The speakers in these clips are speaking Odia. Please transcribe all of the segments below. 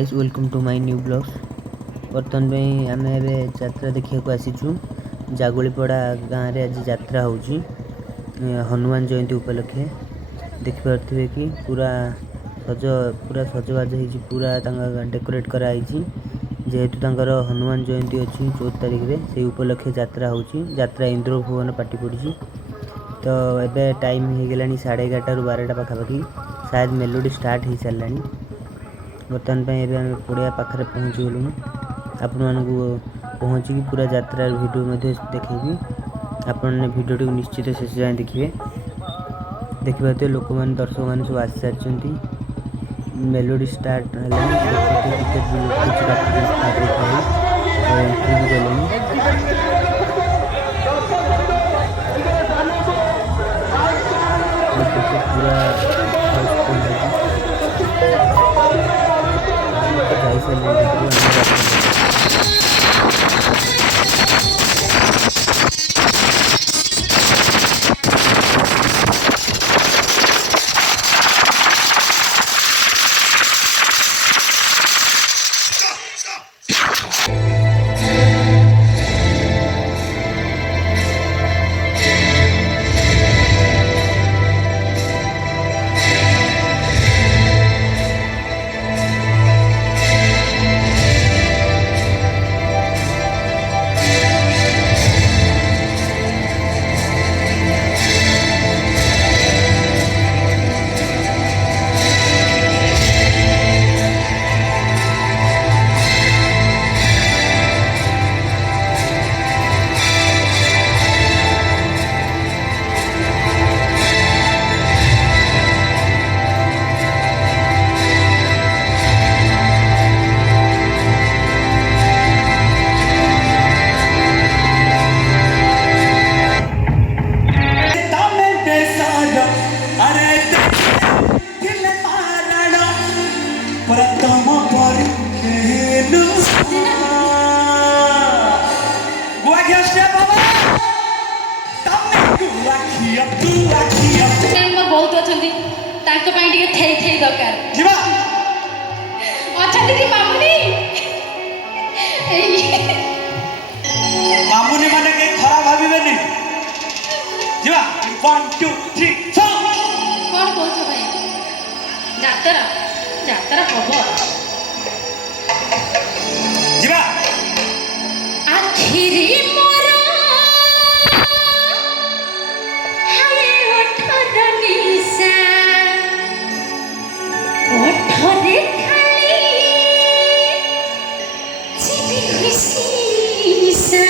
Guys welcome to my new blogs. बर्तमान में आम यात्रा देखा आसीचु जागुलीपड़ा गाँव में। आज यात्रा होची हनुमान जयंती उपलक्षे देखिपे कि पूरा सजबाज हो पूरा डेकोरेट कराई जेहेतु हनुमान जयंती अच्छी 14 तारिख में से उपलक्षे यात्रा होची। यात्रा इंद्र भुवन पार्टी पड़ी तो एबे टाइम हो गला 11:30 ରୁ 12ଟା पाखापाखि शायद मेलोडी स्टार्ट हो सारानी। बर्तमान आम पड़िया पाखे पहुँची गलुँ आपण मानू पहुँचिकी पूरा यात्रार भिडियो देखी आपने भिडियो टी निश्चित शेष जाए देखिए लोक मैंने दर्शक मैंने सब आसी सारी मेलोडी स्टार्ट है टिकेट भी एंट्री भी कले पूरा बहुत अच्छा थे थे दरकार अच्छा कि मामुनी मामुनी माने के खराब भाबिबेनी जीवा 1 2 3 कौन कहछ भाई जातरा जातरा खबर जीवा आखिरी मोरा हाय ओठर निसा ओठरे खाली चिनी हुसीसा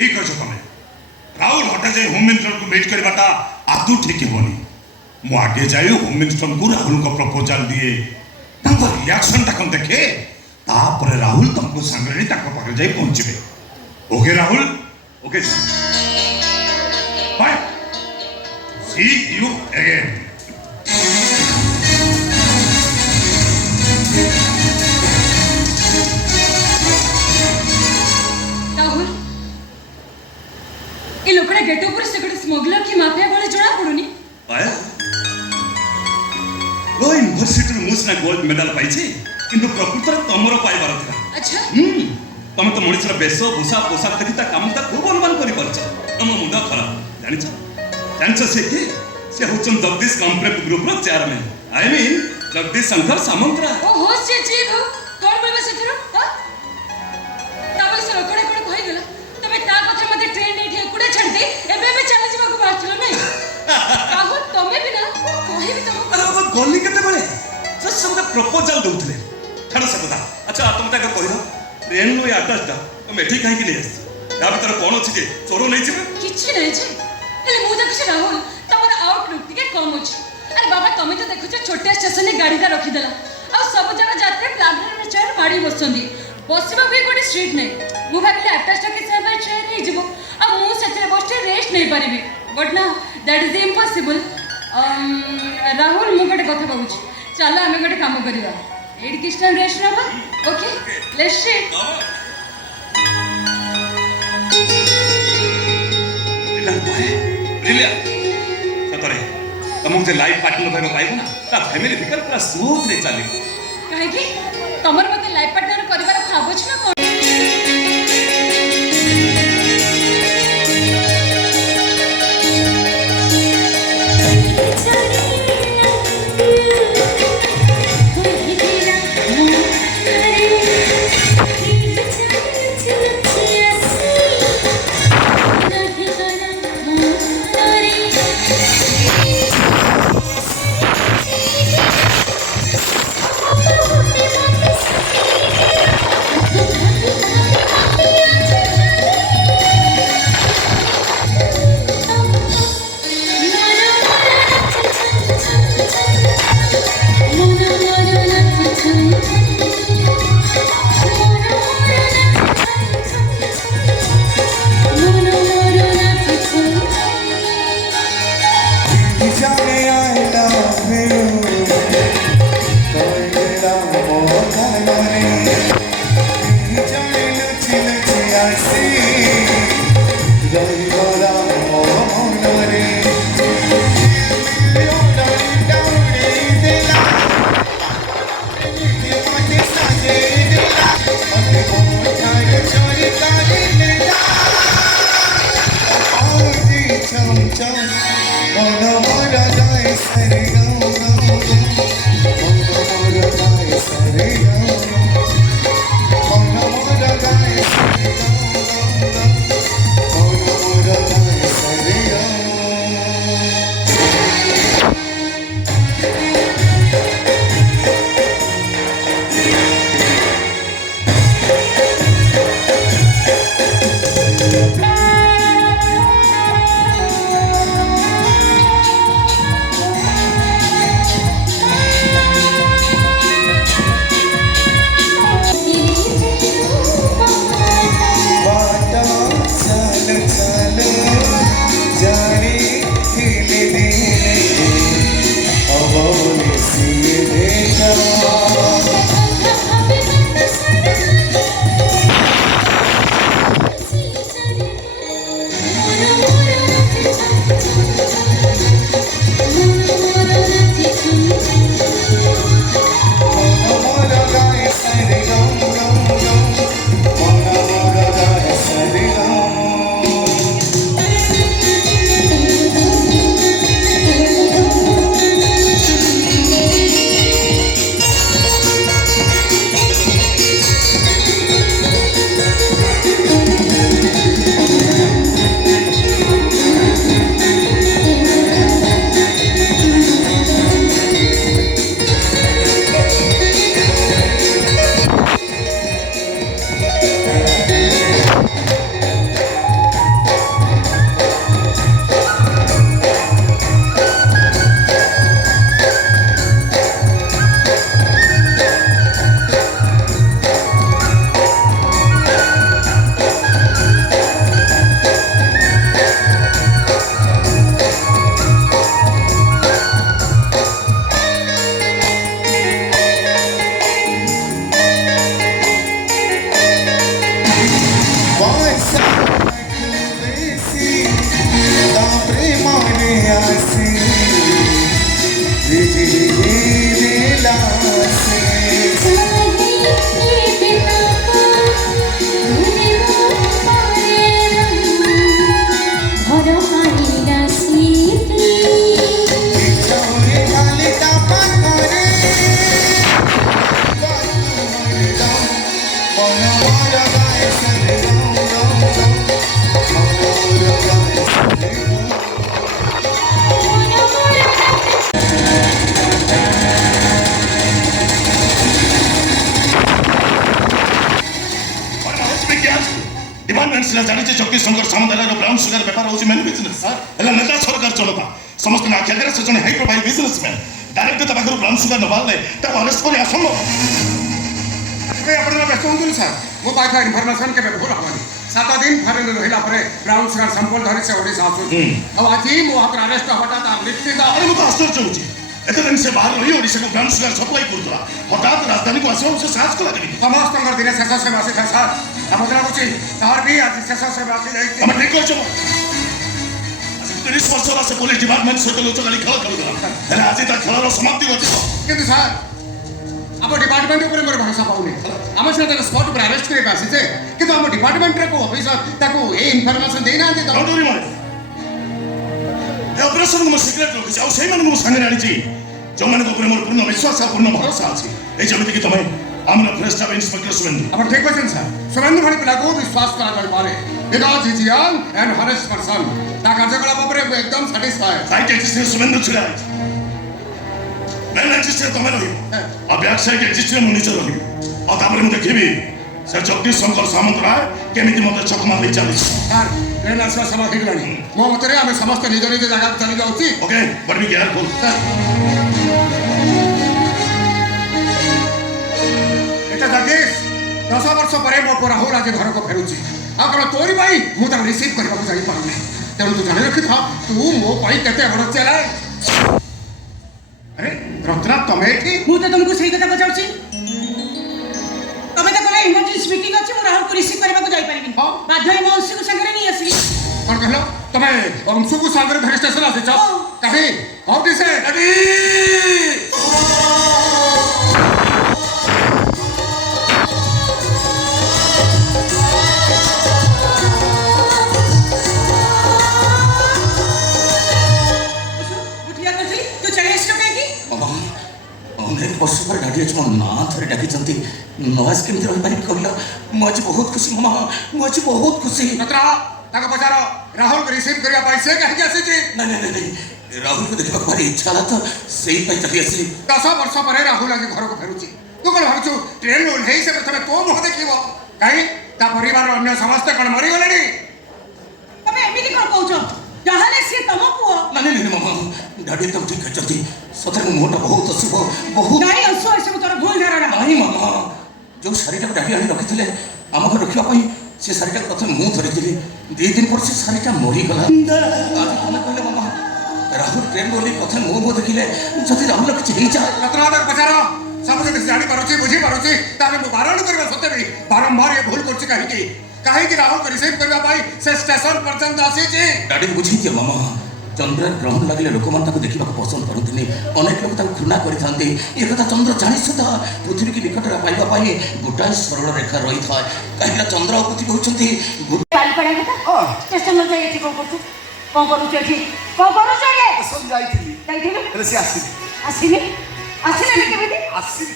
ठीक अच्छे तुम राहुल हटा जाए होम मिनिस्टर को मीट करवाटा आदू ठीक होनी मु आगे जाए होम मिनिस्टर को राहुल को प्रपोजल दिए रिएक्शन टा कौन देखे तापर राहुल तुमको सांगे पाखे जाए पहुंचे okay Rahul okay bye see you again ए लोकड़ा गेट ऊपर से गड स्मगलर की माफिया बोले जणा पडुनी पाया लो यूनिवर्सिटी रे मुसना गोल्ड मेडल पाइछि किंतु प्रकृतर तमरो पाइबार था अच्छा तमे तो मଣିଷର ବେଶ ଭୂଷା ପୋଷାକ ଦେଖି ତା କାମଟା ଖୁବ ଅନୁମାନ କରି ପାରଛ ତମ ମୁଣ୍ଡ ଖରାପ ଜାଣିଛ ସେ କି ସେ ହଉଛନ୍ ଜଗଦୀଶ କମ୍ପ୍ରେପ ଗ୍ରୁପର chairman I mean Jagdish Shankar Samantara ओ हो से जीव कोन बोलबे सेथिरो ह ताबल से लोकड़ा कोन कहि गेला तमे ता कथा मते ट्रेन नै ठे कुडे छड दे एबे बे चले जीवा को बाहर चलो नै काहू तमे बिना कहि भी तम अरे गोली केते बळे से सब प्रपोजल दउथले छाड़ से कथा अच्छा तुम ताके कहि दो ट्रेन रो आकाशटा तुम एठी काहे कि नै आस या भीतर कोन अछि के चोरो नै छिबे किछि नै छै एले मु देखछि राहुल तमर आउटलुक टिके कम अछि अरे बाबा तुम तो देखुच छोटे स्टेशन में गाड़ी रखीदेला आ सब जगह यात्री प्लाटफॉर्म चेयर माड़ी बसुंदी बसवा भी गोटे स्ट्रीट नहीं मु भाबिले अटैच टकी से चेयर हे जिवो आ मु सचरे बसटे रेस्ट नहीं परिबी बट ना दैट इज इम्पॉसिबल राहुल मु गोटे कथा कहूची चलो आमे गोटे काम करबा एडी किस्टन रेस्ट नबा ओके लेट्स सी सतरे तुमको जे लाइफ पार्टनर भाई पाइबो ना ता फैमिली फिकर पूरा स्मूथ रे चली काहे की तमर मते लाइफ पार्टनर करबार खाबो छ ना ପ୍ରେସିଡେଣ୍ଟ ସିନା ଜାଣିଛି ଜଗଦୀଶ ଶଙ୍କର ସାମନ୍ତରାୟର ବ୍ରାଉନ ସୁଗାର ବେପାର ହେଉଛି ମେନ୍ ବିଜନେସ୍ ହେଲେ ନେତା ସରକାର ଜନତା ସମସ୍ତଙ୍କ ଆଖି ଆଗରେ ସେ ଜଣେ ହାଇ ପ୍ରୋଫାଇଲ୍ ବିଜନେସମ୍ୟାନ୍ ଡାଇରେକ୍ଟ ତା ପାଖରୁ ବ୍ରାଉନ ସୁଗାର ନେବାରେ ତାକୁ ଅରେଷ୍ଟ କରିବା ଅସମ୍ଭବ। আপনারা ব্যস্ত হন স্যার মো পাইবা ইনফরমেশন কেবে ভুল হবনি 7 দিন ফরেন রহিলা পরে ব্রাউন সুগার স্যাম্পল ধরি সে ওড়িশা আসুଛି ଆଉ ଆଜି ମୋ ହାତରେ ଆରେଷ୍ଟ ହବାଟା ତାର ନିଶ୍ଚିତ। ଆରେ ମୁଁ ତ ଆଶ୍ଚର୍ଯ୍ୟ ହେଉଛି ଏତେ ଦିନ ସେ ବାହାରେ ରହି ଓଡ଼ିଶାକୁ ବ୍ରାଉନ ସୁଗାର ସପ୍ଲାଇ କରୁଥିଲା ହଠାତ୍ ରାଜଧାନୀକୁ ଆସିବାକୁ ସେ ସାହସ କଲା କେମିତି? ସମସ୍ତଙ୍କର ଦିନେ ଶେଷ ସେବା ଆସିଥାଏ ସାର୍ ମୋତେ ଲାଗୁଛି ତାର ବି ଆଜି ଶେଷ ସେବା ଆସିଯାଇଛି। ତମେ ଠିକ୍ କହିଛ। 30 ବର୍ଷ ହେଲା ସେ ପୋଲିସ ଡିପାର୍ଟମେଣ୍ଟ ସହିତ ଲୁଚକାଳି ଖେଳ ଖେଳୁଥିଲା ହେଲେ ଆଜି ତା ଖେଳର ସମାପ୍ତି ଘଟିବ। କିନ୍ତୁ ସାର୍ ଆମ ଡିପାର୍ଟମେଣ୍ଟ ଉପରେ ମୋର ଭରସା ପାଉନି। ଆମେ ସିନା ତାକୁ ସ୍ପଟ୍ ଉପରେ ଆରେଷ୍ଟ କରିବାକୁ ଆସିଛେ କିନ୍ତୁ ଆମ ଡିପାର୍ଟମେଣ୍ଟର କୋଉ ଅଫିସର ତାକୁ ଏ ଇନଫରମେସନ ଦେଇନାହାନ୍ତି। ଏ ଅପରେସନକୁ ମୁଁ ସିକ୍ରେଟ୍ ରଖିଛି ଆଉ ସେଇମାନଙ୍କୁ ମୁଁ ସାଙ୍ଗରେ ଆଣିଛି ଯେଉଁମାନଙ୍କ ଉପରେ ମୋର ପୂର୍ଣ୍ଣ ବିଶ୍ୱାସ ଆଉ ପୂର୍ଣ୍ଣ ଭରସା ଅଛି। ଏଇ ଯେମିତିକି ତମେ ଆମର ଫ୍ରେଶ୍ ଷ୍ଟାଫ୍ ଇନ୍ସପେକ୍ଟର ସୁବେନ୍ଦୁ। ଆପଣ ଠିକ୍ କହିଛନ୍ତି ସାର୍ ସୁବେନ୍ଦୁ ଭଳି ପିଲାକୁ ବିଶ୍ୱାସ କରାଯାଇପାରେ because is young and honest person. ତା କାର୍ଯ୍ୟକଳାପ ଉପରେ ମୁଁ ଏକଦମ ସାଟିସ୍ଫାଏଡ୍। ସାଇଟ୍ ଏକ୍ଜିଷ୍ଟରେ ସୁବେନ୍ଦୁ ଛିଡ଼ା ହେଇଛି ମେନ୍ ଏକ୍ଜିଷ୍ଟରେ ତମେ ରହିବ ଆଉ ବ୍ୟାକ୍ ସାଇଟ୍ ଏକ୍ଜିଷ୍ଟରେ ମୁଁ ନିଜେ ରହିବି ଆଉ ତାପରେ ମୁଁ ଦେଖିବି ସେ ଜଗଦୀଶ ଶଙ୍କର ସାମନ୍ତରାୟ କେମିତି ମୋତେ ଚକମା ଦେଇ ଚାଲିଛି। ସାର୍ ଟ୍ରେନ୍ ଆସିବା ସମୟ ହେଇଗଲାଣି ମୋ ମତରେ ଆମେ ସମସ୍ତେ ନିଜ ନିଜ ଜାଗାକୁ ଚାଲିବା ଉଚିତ। Okay but B careful. এটা ଜଗଦୀଶ 10 ବର୍ଷ ପରେ ମୋ ପୁଅ ରାହୁଲ ଆଜି ଘରକୁ ଫେରୁଛି ଆଉ କ'ଣ ତୋରି ପାଇଁ ମୁଁ ତାକୁ ରିସିଭ୍ କରିବାକୁ ଯାଇପାରୁନି ତେଣୁ ତୁ ଜାଣି ରଖିଥା ତୁ ମୋ ପାଇଁ କେତେ ବଡ଼ ଚ୍ୟାଲେଞ୍ଜ। ଆରେ ରତ୍ନା ତମେ ଏଠି? ମୁଁ ତ ତୁମକୁ ସେଇ କଥା ପଚାରୁଛି। ତମେ ତ କହିଲ ଇମର୍ଜେନ୍ସି ମିଟିଂ ଅଛି ମୁଁ ରାହୁଲକୁ ରିସିଭ୍ କରିବାକୁ ଯାଇପାରିବିନି। ହଁ। ବାଧ୍ୟ ହୋଇ ମୋ ଅଂଶୀକୁ ସାଙ୍ଗରେ ନେଇ ଆସିଲି। କ'ଣ କହିଲ ତମେ ଅଂଶୁକୁ ସାଙ୍ଗରେ ଧରି ଷ୍ଟେସନ ଆସିଛ? କାହିଁ କୋଉଠି ସେ? ଅନେକ ବର୍ଷ ପରେ ଡାକି ଅଛି ମୋ ନାଁ ଥରେ ଡାକିଛନ୍ତି ନୱାଜ କେମିତି ରହିପାରିବି କହିଲ? ମୁଁ ଆଜି ବହୁତ ଖୁସି ମାମା ମୁଁ ଆଜି ବହୁତ ଖୁସି। ରତ୍ନା ତାକୁ ପଚାର ରାହୁଲକୁ ରିସିଭ୍ କରିବା ପାଇଁ ସେ କାହିଁକି ଆସିଛି? ନାଇଁ ନାଇଁ ନାଇଁ ରାହୁଲକୁ ଦେଖିବାକୁ ଭାରି ଇଚ୍ଛା ହେଲା ତ ସେଇପାଇଁ ଚାଲି ଆସିଲି। 10 ବର୍ଷ ପରେ ରାହୁଲ ଆଜି ଘରକୁ ଫେରୁଛି ତୁ କ'ଣ ଭାବୁଛୁ ଟ୍ରେନ୍ ଓହ୍ଲେଇ ସେ ପ୍ରଥମେ ତୋ ମୁହଁ ଦେଖିବ? କାହିଁ ତା ପରିବାରର ଅନ୍ୟ ସମସ୍ତେ କ'ଣ ମରିଗଲେଣି? ତମେ ଏମିତି କ'ଣ କହୁଛ? ଯାହାହେଲେ ସିଏ ତମ ପୁଅ। ନାଇଁ ନାଇଁ ମାମା ଡାଡି ତ ଠିକ୍ କହିଛନ୍ତି ସତରେ ମୋ ମୁହଁଟା ବହୁତ ଅଶୁଭ ବହୁତ। ନାଇଁ ଅଶୁ ଏସବୁ ତୋର ଭୁଲ ଧାରଣା। ନାଇଁ ମାମା ଯେଉଁ ଶାଢ଼ୀଟାକୁ ଡାଡି ଆଣି ରଖିଥିଲେ ଆମ ଘରେ ରଖିବା ପାଇଁ ସେ ଶାଢ଼ୀଟାକୁ ପ୍ରଥମେ ମୁଁ ଧରିଥିଲି 2 ଦିନ ପରେ ସେ ଶାଢ଼ୀଟା ମରିଗଲା। ଆଜି ତମେ କହିଲେ ମାମା ରାହୁଲ ଟ୍ରେନ୍ ବୋଲି ପ୍ରଥମେ ମୋ ଦେଖିଲେ ଯଦି ରାହୁଲ କିଛି ହେଇଯାଏ। ରତ୍ନା ତାକୁ ପଚାର ସବୁ ଯଦି ଜାଣିପାରୁଛି ବୁଝିପାରୁଛି ତାହେଲେ ମୁଁ ବାରଣ କରିବା ସତ୍ତ୍ୱେ ବି ବାରମ୍ବାର ଏ ଭୁଲ କରୁଛି କାହିଁକି? କାହିଁକି ରାହୁଲକୁ ରିସିଭ୍ କରିବା ପାଇଁ ସେ ଷ୍ଟେସନ ପର୍ଯ୍ୟନ୍ତ ଆସିଛି? ଡାଡି ବୁଝେଇଦିଅ ମାମା ଚନ୍ଦ୍ରରେ ଗ୍ରହଣ ଲାଗିଲେ ଲୋକମାନେ ତାକୁ ଦେଖିବାକୁ ପସନ୍ଦ କରନ୍ତିନି ଅନେକ ଲୋକ ତାକୁ ଘୃଣା କରିଥାନ୍ତି ଏ କଥା ଚନ୍ଦ୍ର ଜାଣି ସୁଦ୍ଧା ପୃଥିବୀକି ନିକଟରେ ପାଇବା ପାଇଁ ଗୋଟାଏ ସରଳ ରେଖା ରହିଥାଏ କାହିଁକିନା ଚନ୍ଦ୍ର ଆଉ ପୃଥିବୀ ହେଉଛନ୍ତି ଷ୍ଟେସନ ଯାଇ ଏଠି କ'ଣ କରୁଛୁ? କ'ଣ କରୁଛୁ ଏଠି? କ'ଣ କରୁଛୁ ଏଠି? ଯାଇଥିଲି ଯାଇଥିଲୁ ହେଲେ ସେ ଆସିନି ଆସିନି ଆସିଲାନି କେମିତି? ଆସିନି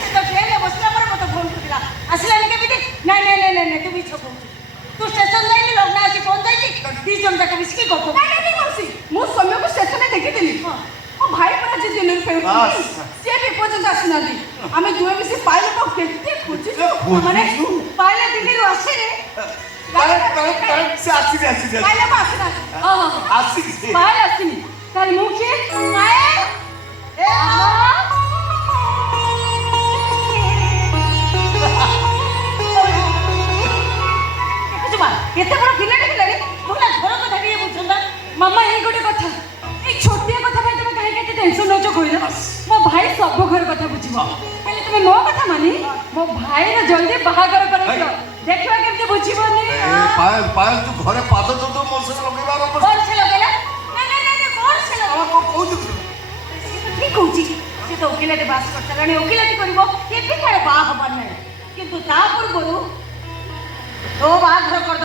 ସେ ତ ଟ୍ରେନରେ ବସିଲା ପରେ ମୋତେ ଫୋନ୍ କରିଥିଲା ଆସିଲାନି କେମିତି? ନାଇଁ ନାଇଁ ନାଇଁ ନାଇଁ ତୁ ମିଛ କହୁଛୁ। ତୁ ଷ୍ଟେସନ ଯାଇନି ଲଗ୍ନ ଆସି ପହଞ୍ଚାଇଛି 2 ଜଣ ଯାକ ମିଶିକି ଗପ। ମୁଁ ସୌମ୍ୟକୁ ଷ୍ଟେସନରେ ଦେଖିଥିଲି ମୋ ଭାଇ ପରା ଆଜି ଦିଲ୍ଲୀରୁ ଫେରୁଛନ୍ତି ସିଏ ବି ଏପର୍ଯ୍ୟନ୍ତ ଆସିନାହାନ୍ତି ଆମେ ଦୁହେଁ ମିଶି ପାଇଲେ ପାଉ କେତେ ଖୋଜିଛୁ ମାନେ ପାଇଲେ ଦିଲ୍ଲୀରୁ ଆସିନି ସେ ଆସିନି ଆସିନି ପାଇଲେ ମୁଁ ଆସିନାହାନ୍ତି ଆସିନି ସେ ପାଇଲେ ଆସିନି ତାହେଲେ ମୁଁ କିଏ? ଏତେ ବଡ଼ ପିଲାଟେ ହେଲାଣି ଭଲ ଘର କଥା ଟିକେ ବୁଝନ୍ତା। ମାମା ଏଇ ଗୋଟେ କଥା ଏଇ ଛୋଟିଆ କଥା ପାଇଁ ତମେ କାହିଁକି ଏତେ ଟେନସନ୍ ନେଉଛ କହିଲ? ମୋ ଭାଇ ସବୁ ଘର କଥା ବୁଝିବ ହେଲେ ତମେ ମୋ କଥା ମାନି ମୋ ଭାଇର ଜଲ୍ଦି ବାହାଘର କରିଦିଅ ଦେଖିବା କେମିତି ବୁଝିବନି। ପାୟଲ ତୁ ଘରେ ପାଦ ତ ମୋ ସହିତ ଲଗେଇବା କ'ଣ ସେ ଲଗେଇଲା? ନାଇଁ ନାଇଁ ନାଇଁ କ'ଣ ସେ ଲଗେଇଲା? କହୁଛୁ ଠିକ କହୁଛି ସେ ତ ଓକିଲାଟେ ବାସ କରିସାରିଲାଣି ଓକିଲାଟି କରିବ ଏବେ କାଳେ ବାହା ହବାର ନାହିଁ କିନ୍ତୁ ତା ପୂର୍ବରୁ ତୋ ବାହାଘର କରିଦେବ